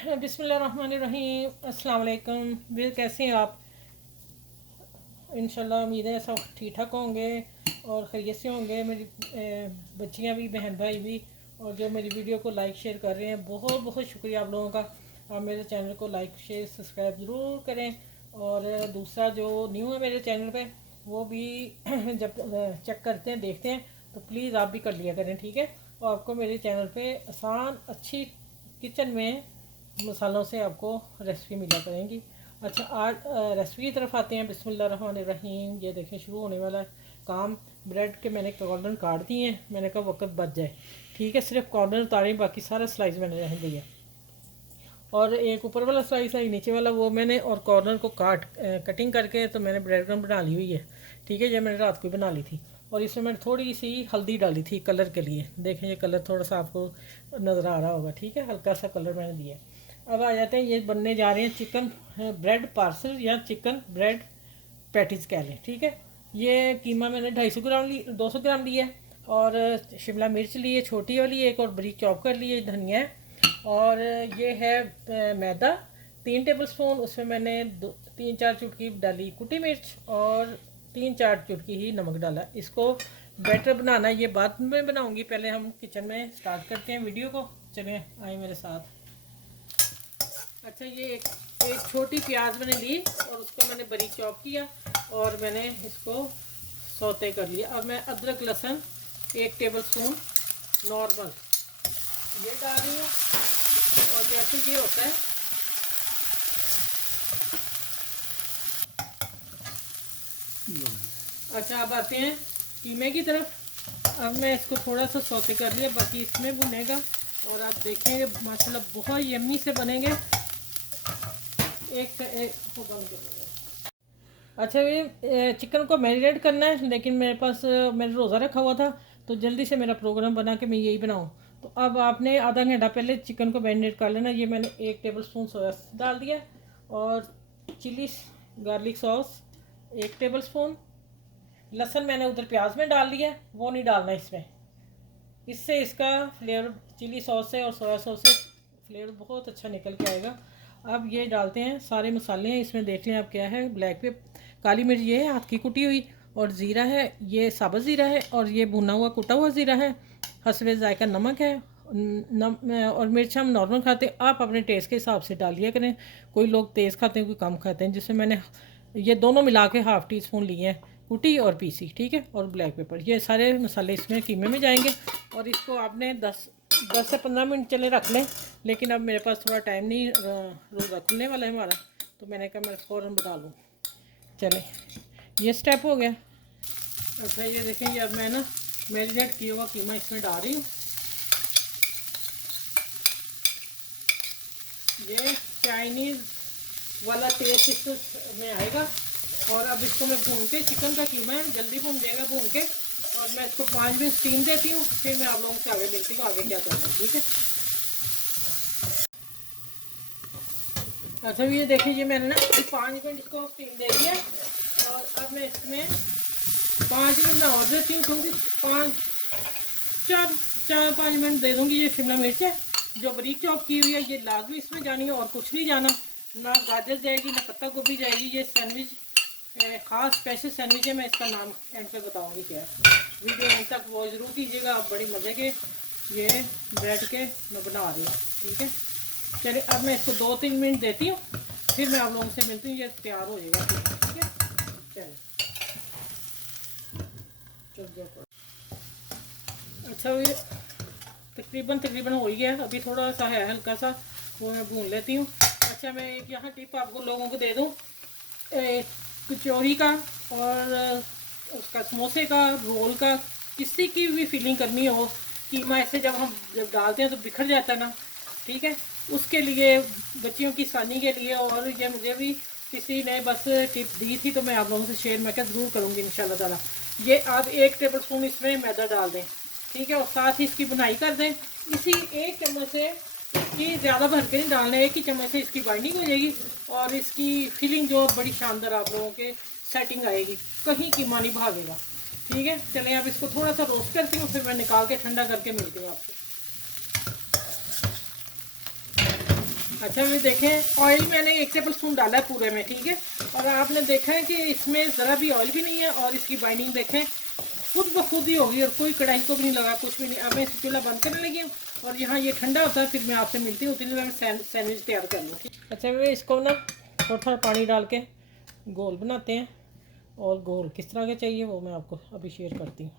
बिस्मिल्लाहिर्रहमानिर्रहीम। अस्सलाम वालेकुम। वीर, कैसे हैं आप? इंशाल्लाह उम्मीद है सब ठीक ठाक होंगे और खैरियत से होंगे। मेरी बच्चियां भी, बहन भाई भी, और जो मेरी वीडियो को लाइक शेयर कर रहे हैं, बहुत बहुत शुक्रिया आप लोगों का। आप मेरे चैनल को लाइक शेयर सब्सक्राइब ज़रूर करें। और दूसरा, जो न्यू है मेरे चैनल पे, वो भी जब चेक करते हैं, देखते हैं, तो प्लीज़ आप भी कर लिया करें, ठीक है। और आपको मेरे चैनल पे आसान अच्छी किचन में मसालों से आपको रेसिपी मिला करेंगी। अच्छा, आज रेसिपी की तरफ आते हैं। बिस्मिल्लाहिर्रहमानिर्रहीम। ये देखें, शुरू होने वाला काम। ब्रेड के मैंने कॉर्नर काट दिए हैं। मैंने कहा वक्त बच जाए, ठीक है। सिर्फ कॉर्नर उतारे, बाकी सारा स्लाइस मैंने रहने दिया। और एक ऊपर वाला स्लाइस है, नीचे वाला वो मैंने, और कॉर्नर को कटिंग करके तो मैंने ब्रेड क्रम्ब बना ली हुई है, ठीक है। ये मैंने रात को ही बना ली थी। और इसमें मैंने थोड़ी सी हल्दी डाली थी कलर के लिए। देखें, ये कलर थोड़ा सा आपको नज़र आ रहा होगा, ठीक है। हल्का सा कलर मैंने दिया। अब आ जाते हैं, ये बनने जा रहे हैं चिकन ब्रेड पार्सल या चिकन ब्रेड पैटीज़ कह लें, ठीक है। ये कीमा मैंने 250 ग्राम 200 ग्राम लिया है। और शिमला मिर्च ली है छोटी वाली एक, और बारीक चॉप कर ली है धनिया है। और ये है मैदा 3 टेबल स्पून। उसमें मैंने 3-4 चुटकी डाली कुटी मिर्च, और 3-4 चुटकी ही नमक डाला। इसको बैटर बनाना ये बाद में बनाऊंगी, पहले हम किचन में स्टार्ट करते हैं वीडियो को। चलें, आए मेरे साथ। अच्छा, ये एक छोटी प्याज मैंने ली और उसको मैंने बारीक चॉप किया, और मैंने इसको सौते कर लिया। अब मैं अदरक लहसुन 1 टेबल स्पून नॉर्मल ये डाल रही हूँ। और जैसे ये होता है, अच्छा अब आते हैं कीमे की तरफ। अब मैं इसको थोड़ा सा सौते कर लिया, बाकी इसमें भुनेगा। और आप देखेंगे माशाल्लाह बहुत यम्मी से बनेंगे। एक हो बंद कर। अच्छा, ये चिकन को मैरिनेट करना है, लेकिन मेरे पास मैंने रोज़ा रखा हुआ था, तो जल्दी से मेरा प्रोग्राम बना के मैं यही बनाऊं। तो अब आपने आधा घंटा पहले चिकन को मैरिनेट कर लेना। ये मैंने 1 टेबल स्पून सोया सॉस डाल दिया, और chilli garlic sauce 1 tablespoon. लहसुन मैंने उधर प्याज में डाल लिया, वो नहीं डालना इसमें। इससे इसका फ्लेवर चिली सॉस से और सोया सॉस से फ्लेवर बहुत अच्छा निकल के आएगा। अब ये डालते हैं सारे मसाले हैं इसमें। देख लें आप क्या है। ब्लैक पे काली मिर्च ये है हाथ की कुटी हुई, और ज़ीरा है, ये साबुत ज़ीरा है, और ये भुना हुआ कुटा हुआ ज़ीरा है। हसबे जायका नमक है। और मिर्च हम नॉर्मल खाते हैं, आप अपने टेस्ट के हिसाब से डाल लिया करें। कोई लोग तेज़ खाते हैं, कोई कम खाते हैं। जिसमें मैंने ये दोनों मिला के ½ टी स्पून लिए हैं, कुटी और पीसी, ठीक है। और ब्लैक पेपर, ये सारे मसाले इसमें कीमे में जाएंगे। और इसको आपने 10 से 15 मिनट चले रख लें। लेकिन अब मेरे पास थोड़ा टाइम नहीं, रोज़ा खुलने वाला है हमारा, तो मैंने कहा मैं फ़ौरन बता लूँ। चलें, ये स्टेप हो गया। अच्छा, ये देखें, ये अब मैं ना मैरिनेट किया हुआ कीमा इसमें डाल रही हूँ। ये चाइनीज़ वाला टेस्ट इसमें आएगा। और अब इसको मैं भून के, चिकन का कीमा है, जल्दी भून जाएगा भून के। और मैं इसको 5 मिनट स्टीम देती हूँ, फिर मैं आप लोगों से आगे मिलती हूँ, आगे क्या करना है, ठीक है। अच्छा, ये देखिए, ये मैंने ना 5 मिनट इसको स्टीम दे दिया। और अब मैं इसमें 5 मिनट में और देती हूँ, क्योंकि 4-5 मिनट दे दूँगी। ये शिमला मिर्च है जो बारीक चॉप की हुई है, ये लाजमी इसमें जानी है, और कुछ नहीं जाना। ना गाजर जाएगी, ना पत्ता गोभी जाएगी। ये सैंडविच ख़ास स्पेशल सैंडविच है। मैं इसका नाम एंड पे बताऊंगी क्या है। वीडियो एंड तक वो ज़रूर कीजिएगा, आप बड़ी मज़े के ये ब्रेड के मैं बना रही हूँ, ठीक है। चलिए, अब मैं इसको 2-3 मिनट देती हूँ, फिर मैं आप लोगों से मिलती हूँ। ये तैयार हो जाएगा, ठीक है। चलिए, अच्छा, ये तकरीबन हो ही गया। अभी थोड़ा सा है हल्का सा, वो मैं भून लेती हूँ। अच्छा, मैं एक यहाँ टिप आपको लोगों को दे दूँ। कचौरी का और उसका समोसे का, रोल का, किसी की भी फीलिंग करनी हो, कीमा ऐसे जब डालते हैं तो बिखर जाता है ना, ठीक है। उसके लिए, बच्चियों की आसानी के लिए, और ये मुझे भी किसी ने बस टिप दी थी, तो मैं आप लोगों से शेयर मैं क्या ज़रूर करूँगी इंशाल्लाह ताला। ये आप 1 टेबल स्पून इसमें मैदा डाल दें, ठीक है। और साथ ही इसकी बुनाई कर दें। इसी 1 चम्मच से, इसकी ज़्यादा भर के नहीं डालना, 1 ही चम्मच से इसकी बाइंडिंग हो जाएगी। और इसकी फीलिंग जो बड़ी शानदार आप लोगों के सेटिंग आएगी, कहीं कीमा नहीं भागेगा, ठीक है। चलें, अब इसको थोड़ा सा रोस्ट करती हूँ, फिर मैं निकाल के ठंडा करके मिलती हूँ आपसे। अच्छा ये देखें, ऑयल मैंने 1 टेबल स्पून डाला है पूरे में, ठीक है। और आपने देखा है कि इसमें ज़रा भी ऑयल भी नहीं है और इसकी बाइंडिंग देखें खुद ब खुद ही होगी, और कोई कढ़ाई को भी नहीं लगा, कुछ भी नहीं। अब मैं इस चूल्हा बंद करने लगी हूँ और यहाँ ये ठंडा होता है, फिर मैं आपसे मिलती हूँ, उतनी देर में सैंडविच तैयार कर लूँ, ठीक। अच्छा मैं इसको ना थोड़ा थोड़ा पानी डाल के गोल बनाते हैं, और गोल किस तरह के चाहिए वो मैं आपको अभी शेयर करती हूँ।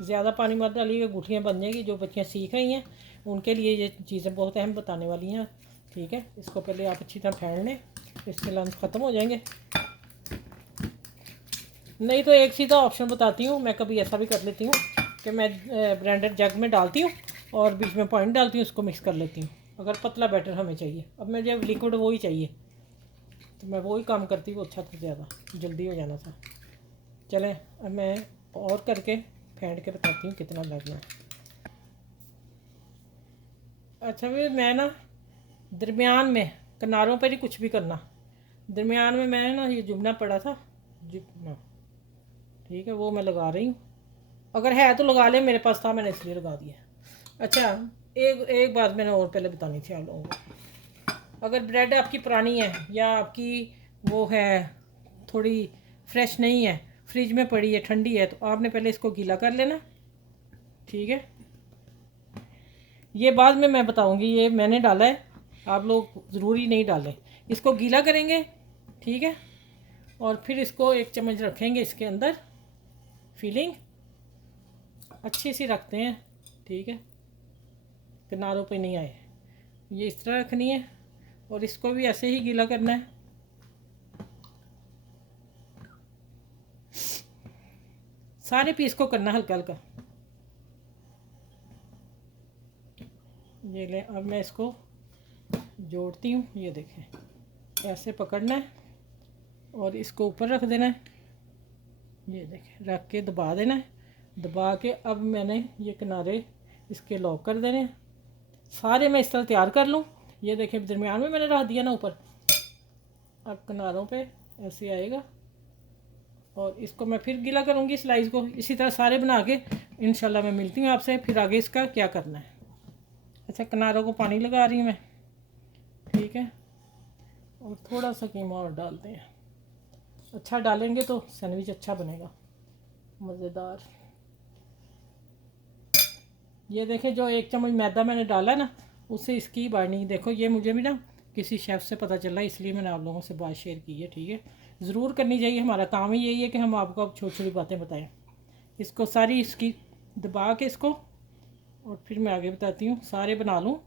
ज़्यादा पानी मत डालिएगा, गुठलियाँ बन जाएगी। जो बच्चियाँ सीख रही हैं उनके लिए ये चीज़ें बहुत अहम बताने वाली हैं, ठीक है। इसको पहले आप अच्छी तरह फेंट लें, इसके लम्स ख़त्म हो जाएंगे। नहीं तो एक सीधा ऑप्शन बताती हूँ, मैं कभी ऐसा भी कर लेती हूँ कि मैं ब्लेंडर जग में डालती हूँ और बीच में पॉइंट डालती हूँ, उसको मिक्स कर लेती हूँ। अगर पतला बैटर हमें चाहिए, अब मुझे लिक्विड वो ही चाहिए तो मैं वो ही काम करती हूँ, अच्छा था, ज़्यादा जल्दी हो जाना था। चलें अब मैं और करके फेंट के बताती हूँ कितना लगना है। अच्छा भाई मैं ना दरमियान में, किनारों पर ही कुछ भी करना, दरमियान में मैं ना ये जुमना पड़ा था, जुमना, ठीक है, वो मैं लगा रही हूँ। अगर है तो लगा ले, मेरे पास था मैंने इसलिए लगा दिया। अच्छा एक एक बात मैंने और पहले बतानी थी आप लोगों को, अगर ब्रेड आपकी पुरानी है या आपकी वो है थोड़ी फ्रेश नहीं है, फ्रिज में पड़ी है, ठंडी है, तो आपने पहले इसको गीला कर लेना, ठीक है। ये बाद में मैं बताऊंगी, ये मैंने डाला है, आप लोग ज़रूरी नहीं डालें। इसको गीला करेंगे, ठीक है, और फिर इसको 1 चम्मच रखेंगे इसके अंदर, फिलिंग अच्छी सी रखते हैं, ठीक है, किनारों पे नहीं आए, ये इस तरह रखनी है। और इसको भी ऐसे ही गीला करना है, सारे पीस को करना हल्का हल्का। ये ले, अब मैं इसको जोड़ती हूँ, ये देखें ऐसे पकड़ना है और इसको ऊपर रख देना है, ये देखें रख के दबा देना है, दबा के अब मैंने ये किनारे इसके लॉक कर देने हैं। सारे मैं इस तरह तैयार कर लूँ, ये देखें दरमियान में मैंने रख दिया ना ऊपर, अब किनारों पे ऐसे आएगा और इसको मैं फिर गीला करूँगी स्लाइस को। इसी तरह सारे बना के इंशाल्लाह मैं मिलती हूँ आपसे, फिर आगे इसका क्या करना है। अच्छा किनारों को पानी लगा रही हूँ मैं, ठीक है, और थोड़ा सा कीमा और डालते हैं, अच्छा डालेंगे तो सैंडविच अच्छा बनेगा, मज़ेदार। ये देखें जो 1 चम्मच मैदा मैंने डाला ना, उससे इसकी बाइंडिंग देखो, ये मुझे भी ना किसी शेफ़ से पता चला, इसलिए मैंने आप लोगों से बात शेयर की है, ठीक है। ज़रूर करनी चाहिए, हमारा काम ही यही है कि हम आपको अब छोटी छोटी बातें बताएं। इसको सारी इसकी दबा के इसको, और फिर मैं आगे बताती हूँ, सारे बना लूँ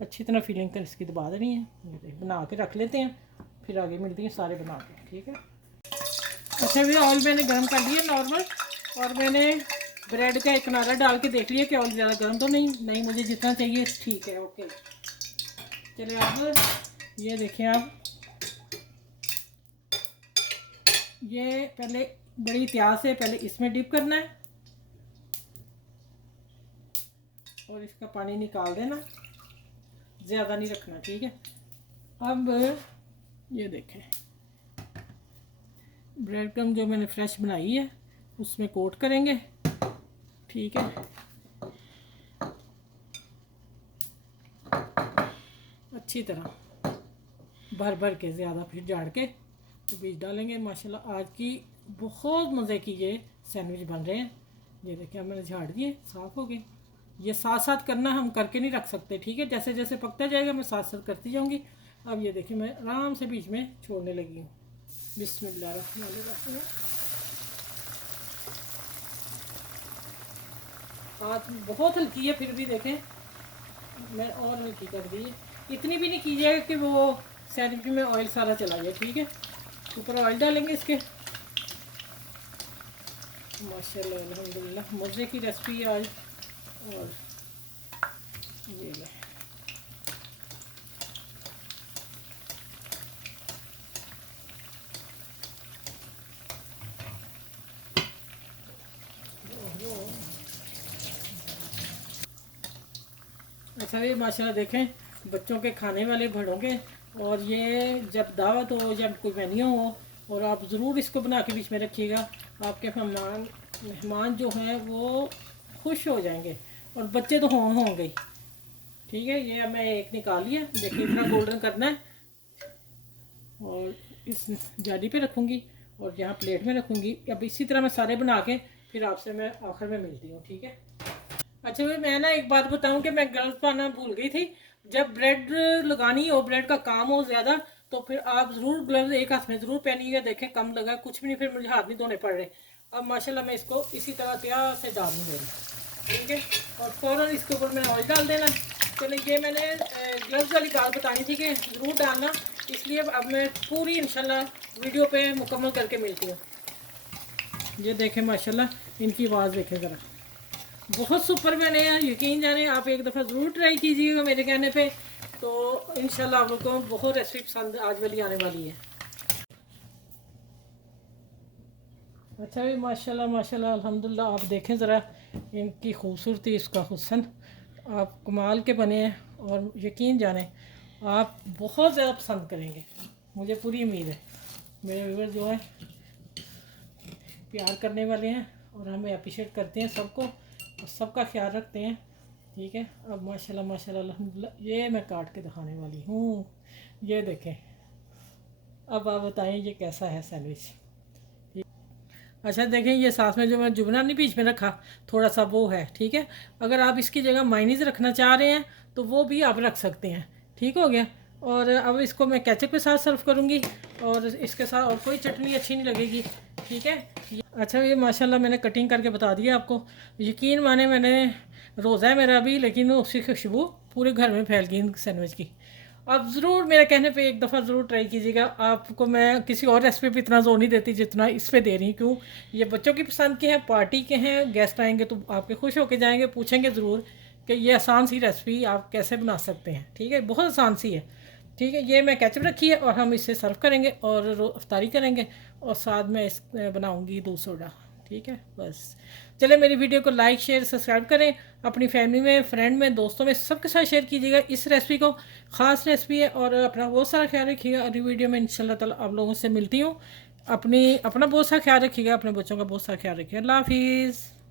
अच्छी तरह, फिलिंग कर इसकी दबा देनी है, ये बना के रख लेते हैं, फिर आगे मिलती हैं सारे बना के, ठीक है। अच्छा भी ऑयल मैंने गर्म कर लिया नॉर्मल, और मैंने ब्रेड का एक किनारा डाल के देख लिया कि ऑयल ज़्यादा गर्म तो नहीं मुझे जितना चाहिए ठीक है, ओके। चलिए अब ये देखें, आप ये पहले बड़ी एहतियात से पहले इसमें डिप करना है और इसका पानी निकाल देना, ज़्यादा नहीं रखना, ठीक है। अब ये देखें ब्रेड क्रम जो मैंने फ्रेश बनाई है उसमें कोट करेंगे, ठीक है, अच्छी तरह भर भर के, ज़्यादा फिर झाड़ के तो बीज डालेंगे। माशाल्लाह आज की बहुत मज़े की ये सैंडविच बन रहे हैं। ये देखिए अब मैंने झाड़ दिए, साफ़ हो गए। ये साथ साथ करना, हम करके नहीं रख सकते, ठीक है, जैसे जैसे पकता जाएगा मैं साथ साथ करती जाऊंगी। अब ये देखिए मैं आराम से बीच में छोड़ने लगी हूँ, बिस्मिल्लाहिर्रहमानिर्रहीम। हाथ बहुत हल्की है, फिर भी देखें मैं और हल्की कर दी है, इतनी भी नहीं कीजिएगा कि वो सैंडविच में ऑयल सारा चला जाए, ठीक है। ऊपर ऑयल डालेंगे इसके। माशाल्लाह अल्हम्दुलिल्लाह मज़े की रेसिपी आज। और ये ले, अच्छा ये माशाल्लाह देखें बच्चों के खाने वाले भड़ों के, और ये जब दावत हो, जब कोई मेन्यू हो, और आप ज़रूर इसको बना के बीच में रखिएगा, आपके मेहमान जो हैं वो खुश हो जाएंगे, और बच्चे तो होंगे ही, ठीक है, ये मैं एक निकाल लिया। देखिए इतना गोल्डन करना है, और इस जाली पे रखूँगी और यहाँ प्लेट में रखूँगी। अब इसी तरह मैं सारे बना के फिर आपसे मैं आखिर में मिलती हूँ, ठीक है। अच्छा भाई, मैं ना एक बात बताऊँ कि मैं ग्लव्स पहनना भूल गई थी। जब ब्रेड लगानी हो, ब्रेड का काम हो ज़्यादा, तो फिर आप ज़रूर ग्लव्स एक हाथ में ज़रूर पहनिएगा। देखें कम लगा कुछ भी नहीं, फिर मुझे हाथ नहीं धोने पड़ रहे। अब माशाल्लाह मैं इसको इसी तरह प्यार से डाल दूँगी, ठीक है। और फ़ौरन इसके ऊपर मैंने ऑयल डाल देना। चलो ये मैंने ग्लव्स वाली बात बतानी थी कि ज़रूर डालना, इसलिए अब मैं पूरी इंशाल्लाह वीडियो पे मुकम्मल करके मिलती हूँ। ये देखें माशाल्लाह, इनकी आवाज़ देखें ज़रा, बहुत सुपर बने हैं। यकीन जाने आप एक दफ़ा ज़रूर ट्राई कीजिएगा मेरे कहने पे, तो इंशाल्लाह आप लोगों को बहुत रेसिपी पसंद आज वाली आने वाली है। अच्छा भाई, माशाल्लाह माशाल्लाह अल्हम्दुलिल्लाह, आप देखें ज़रा इनकी खूबसूरती, इसका हुस्न, आप कमाल के बने हैं। और यकीन जाने आप बहुत ज़्यादा पसंद करेंगे, मुझे पूरी उम्मीद है। मेरे व्यूअर्स जो हैं प्यार करने वाले हैं और हमें अप्रिशिएट करते हैं सबको, और सबका ख्याल रखते हैं, ठीक है। अब माशाल्लाह माशाल्लाह अल्हम्दुलिल्लाह, ये मैं काट के दिखाने वाली हूँ। ये देखें, अब आप बताएं ये कैसा है सैंडविच। अच्छा देखें, ये साथ में जो मैं जुबना नहीं बीच में रखा, थोड़ा सा वो है, ठीक है। अगर आप इसकी जगह मायनीज़ रखना चाह रहे हैं तो वो भी आप रख सकते हैं, ठीक हो गया। और अब इसको मैं केचप के साथ सर्व करूँगी, और इसके साथ और कोई चटनी अच्छी नहीं लगेगी, ठीक है। अच्छा ये माशाल्लाह मैंने कटिंग करके बता दिया आपको। यकीन माने, मैंने रोज़ा है मेरा अभी, लेकिन उसकी खुशबू पूरे घर में फैल गई इन सैंडविच की। आप ज़रूर मेरे कहने पे एक दफ़ा ज़रूर ट्राई कीजिएगा। आपको मैं किसी और रेसिपी पे इतना जोर नहीं देती जितना इस पे दे रही हूँ। क्यों, ये बच्चों की पसंद के हैं, पार्टी के हैं, गेस्ट आएंगे तो आपके खुश होके जाएंगे, पूछेंगे ज़रूर कि ये आसान सी रेसिपी आप कैसे बना सकते हैं, ठीक है। बहुत आसान सी है, ठीक है। ये मैं केचप रखी है और हम इससे सर्व करेंगे और अफ्तारी करेंगे, और साथ में इस बनाऊँगी दूध सोडा, ठीक है। बस चले, मेरी वीडियो को लाइक शेयर सब्सक्राइब करें, अपनी फैमिली में, फ्रेंड में, दोस्तों में सबके साथ शेयर कीजिएगा इस रेसिपी को। ख़ास रेसिपी है, और अपना बहुत सारा ख्याल रखिएगा। अगली वीडियो में इंशाल्लाह ताला आप लोगों से मिलती हूँ। अपना बहुत सारा ख्याल रखिएगा, अपने बच्चों का बहुत सारा ख्याल रखिएगा। अल्लाह हाफिज़।